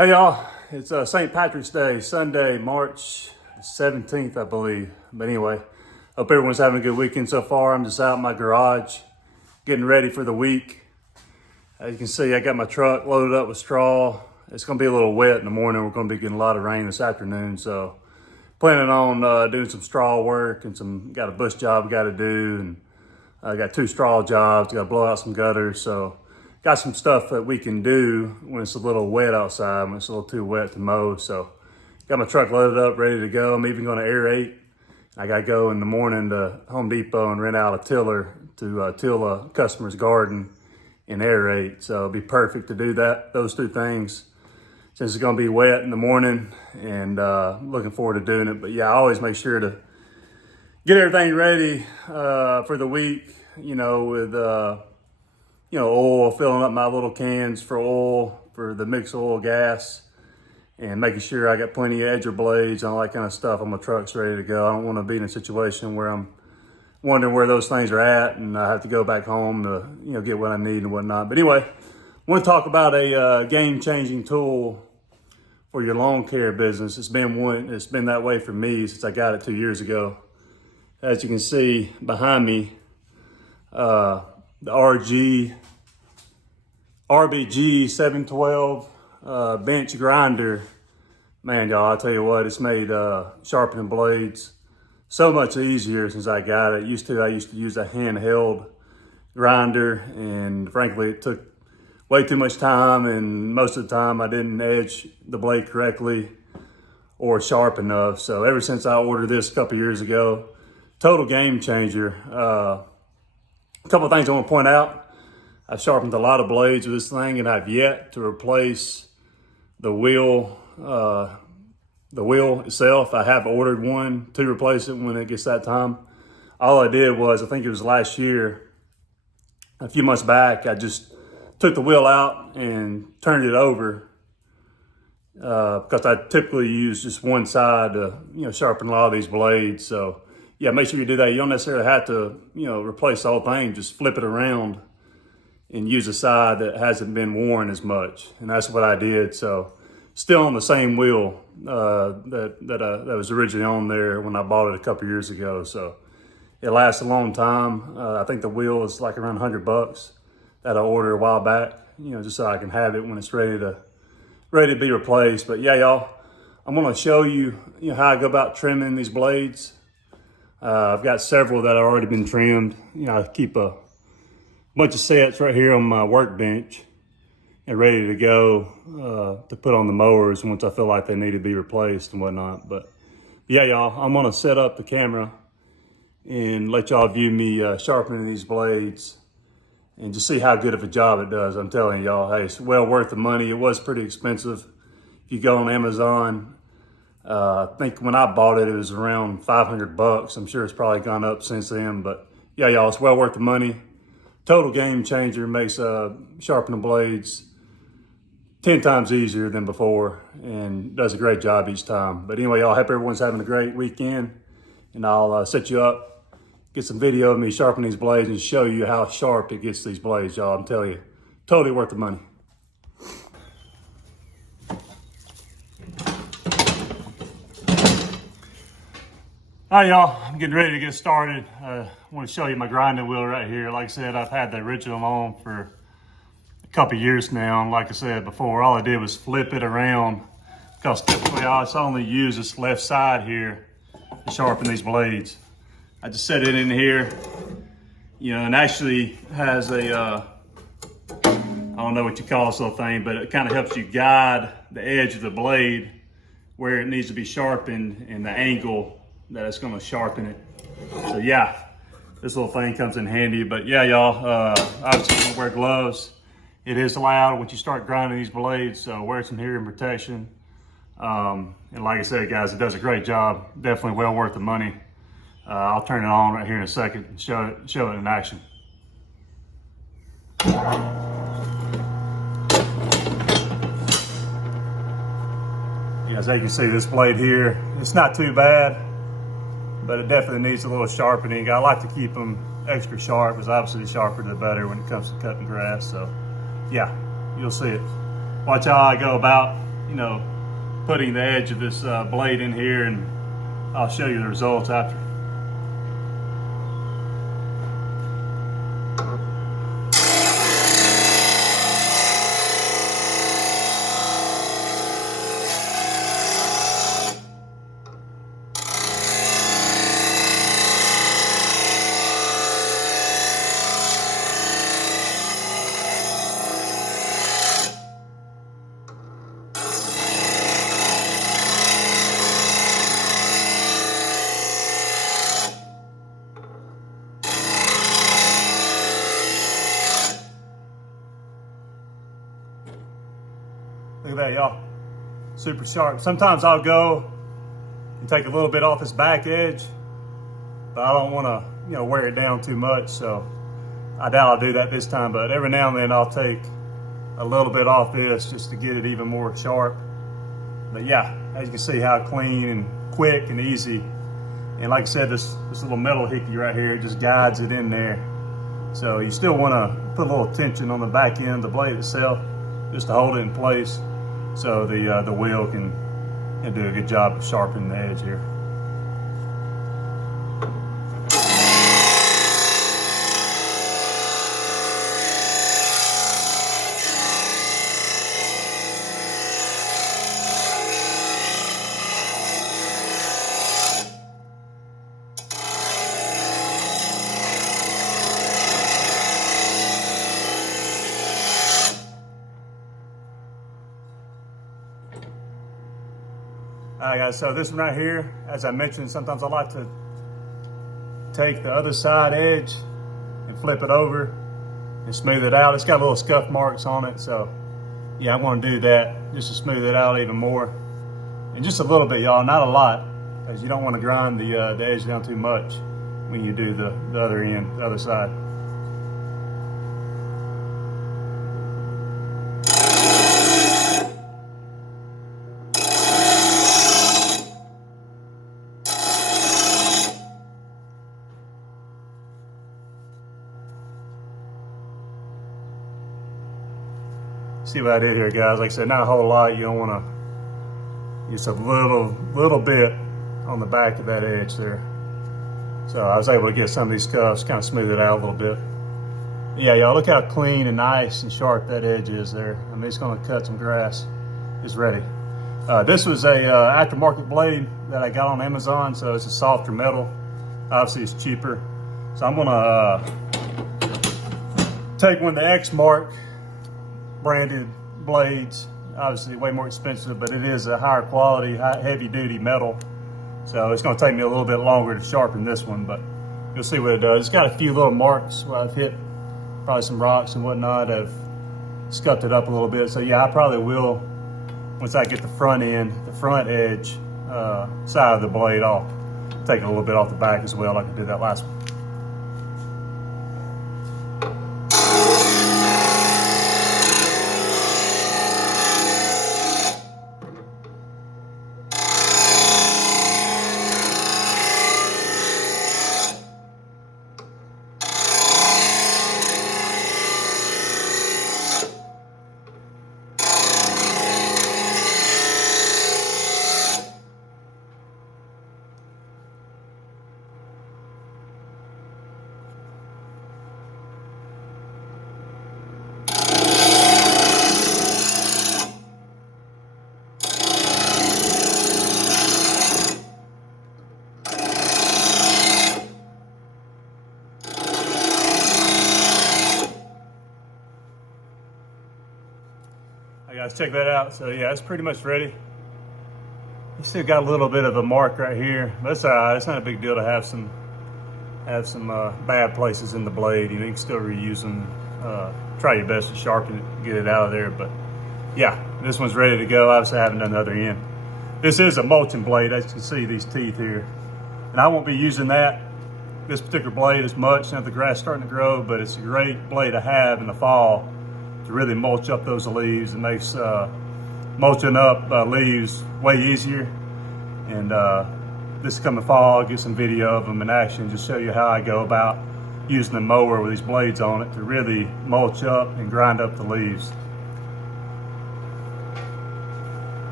Hey y'all, it's St. Patrick's Day, Sunday, March 17th, I believe. But anyway, hope everyone's having a good weekend so far. I'm just out in my garage, getting ready for the week. As you can see, I got my truck loaded up with straw. It's gonna be a little wet in the morning. We're gonna be getting a lot of rain this afternoon. So planning on doing some straw work and got a bush job we gotta do. And I got 2 straw jobs, gotta blow out some gutters. So got some stuff that we can do when it's a little wet outside, when it's a little too wet to mow. So got my truck loaded up, ready to go. I'm even gonna aerate. I gotta go in the morning to Home Depot and rent out a tiller to till a customer's garden and aerate. So it'll be perfect to do those 2 things, since it's gonna be wet in the morning, and looking forward to doing it. But yeah, I always make sure to get everything ready for the week, with oil, filling up my little cans for oil, for the mixed oil gas, and making sure I got plenty of edger blades and all that kind of stuff on my trucks ready to go. I don't want to be in a situation where I'm wondering where those things are at and I have to go back home to, get what I need and whatnot. But anyway, I want to talk about a game-changing tool for your lawn care business. It's been that way for me since I got it 2 years ago. As you can see behind me, the RBG 712 bench grinder. Man, y'all, I'll tell you what, it's made sharpening blades so much easier since I got it. I used to use a handheld grinder, and frankly, it took way too much time, and most of the time I didn't edge the blade correctly or sharp enough. So ever since I ordered this a couple years ago, total game changer. A couple of things I want to point out. I've sharpened a lot of blades with this thing, and I've yet to replace the wheel itself. I have ordered one to replace it when it gets that time. All I did was, I think it was last year, a few months back, I just took the wheel out and turned it over because I typically use just one side to sharpen a lot of these blades. So yeah, make sure you do that. You don't necessarily have to replace the whole thing. Just flip it around and use a side that hasn't been worn as much. And that's what I did. So still on the same wheel that was originally on there when I bought it a couple years ago. So it lasts a long time. I think the wheel is like around $100 that I ordered a while back, just so I can have it when it's ready to be replaced. But yeah, y'all, I'm gonna show you, how I go about trimming these blades. I've got several that have already been trimmed. I keep a bunch of sets right here on my workbench and ready to go to put on the mowers once I feel like they need to be replaced and whatnot. But yeah, y'all, I'm gonna set up the camera and let y'all view me sharpening these blades and just see how good of a job it does. I'm telling y'all, hey, it's well worth the money. It was pretty expensive. If you go on Amazon, I think when I bought it, it was around $500. I'm sure it's probably gone up since then, but yeah, y'all, it's well worth the money. Total game changer. Makes sharpening blades 10 times easier than before, and does a great job each time. But anyway, y'all, hope everyone's having a great weekend, and I'll set you up, get some video of me sharpening these blades and show you how sharp it gets these blades, y'all. I'm telling you, totally worth the money. All right, y'all, I'm getting ready to get started. I want to show you my grinding wheel right here. Like I said, I've had the original on for a couple years now. And like I said before, all I did was flip it around, because typically I only use this left side here to sharpen these blades. I just set it in here, and actually has a, I don't know what you call this little thing, but it kind of helps you guide the edge of the blade where it needs to be sharpened and the angle that it's going to sharpen it. So yeah, this little thing comes in handy. But yeah, y'all, obviously I'm gonna wear gloves. It is allowed once you start grinding these blades, so wear some hearing protection. And like I said, guys, it does a great job. Definitely well worth the money. I'll turn it on right here in a second and show it in action. Yeah, as you can see, this blade here, it's not too bad, but it definitely needs a little sharpening. I like to keep them extra sharp, because obviously the sharper the better when it comes to cutting grass. So yeah, you'll see it. Watch how I go about you know, putting the edge of this blade in here, and I'll show you the results after. Look at that, y'all. Super sharp. Sometimes I'll go and take a little bit off this back edge, but I don't want to, you know, wear it down too much. So I doubt I'll do that this time, but every now and then I'll take a little bit off this just to get it even more sharp. But yeah, as you can see how clean and quick and easy. And like I said, this little metal hickey right here just guides it in there. So you still want to put a little tension on the back end of the blade itself just to hold it in place, so the wheel can do a good job of sharpening the edge here. All right, guys, so this one right here, as I mentioned, sometimes I like to take the other side edge and flip it over and smooth it out. It's got little scuff marks on it, so yeah, I'm gonna do that just to smooth it out even more. And just a little bit, y'all, not a lot, because you don't want to grind the edge down too much when you do the other end, the other side. See what I did here, guys. Like I said, not a whole lot. You don't want to, just a little bit on the back of that edge there. So I was able to get some of these scuffs, kind of smooth it out a little bit. Yeah, y'all, look how clean and nice and sharp that edge is there. I mean, it's going to cut some grass. It's ready. This was a aftermarket blade that I got on Amazon, so it's a softer metal. Obviously, it's cheaper. So I'm going to take one of the X-Mark branded blades. Obviously way more expensive, but it is a higher quality, heavy duty metal. So it's going to take me a little bit longer to sharpen this one, but you'll see what it does. It's got a few little marks where I've hit probably some rocks and whatnot. I've scuffed it up a little bit. So yeah, I probably will, once I get the front end, the front edge side of the blade, I'll take a little bit off the back as well, like I did that last one. Guys, check that out. So yeah, it's pretty much ready. You still got a little bit of a mark right here, but it's all right. It's not a big deal to have some bad places in the blade. You know, you can still reuse them. Try your best to sharpen it, get it out of there. But yeah, this one's ready to go. Obviously, I haven't done the other end. This is a mulching blade, as you can see these teeth here, and I won't be using this particular blade as much now the grass is starting to grow. But it's a great blade to have in the fall to really mulch up those leaves. It makes mulching up leaves way easier. And this coming fall, I'll get some video of them in action, just show you how I go about using the mower with these blades on it to really mulch up and grind up the leaves.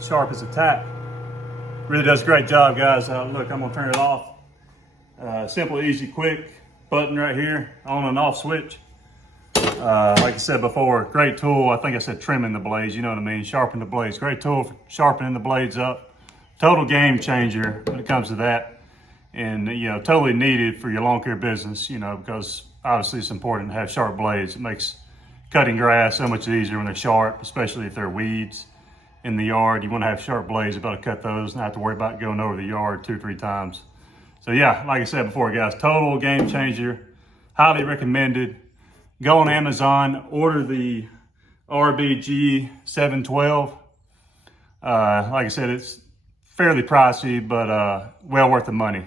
sharp as a tack. Really does a great job, guys. Look, I'm gonna turn it off. Simple, easy, quick button right here, on and off switch. Like I said before, great tool. I think I said trimming the blades, you know what I mean, sharpen the blades. Great tool for sharpening the blades up. Total game changer when it comes to that. And, you know, totally needed for your lawn care business, you know, because obviously it's important to have sharp blades. It makes cutting grass so much easier when they're sharp, especially if they're weeds in the yard. You want to have sharp blades, you better cut those, not have to worry about going over the yard 2 or 3 times. So yeah, like I said before, guys, total game changer. Highly recommended. Go on Amazon, order the RBG 712. Like I said, it's fairly pricey, but well worth the money.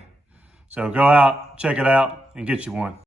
So go out, check it out, and get you one.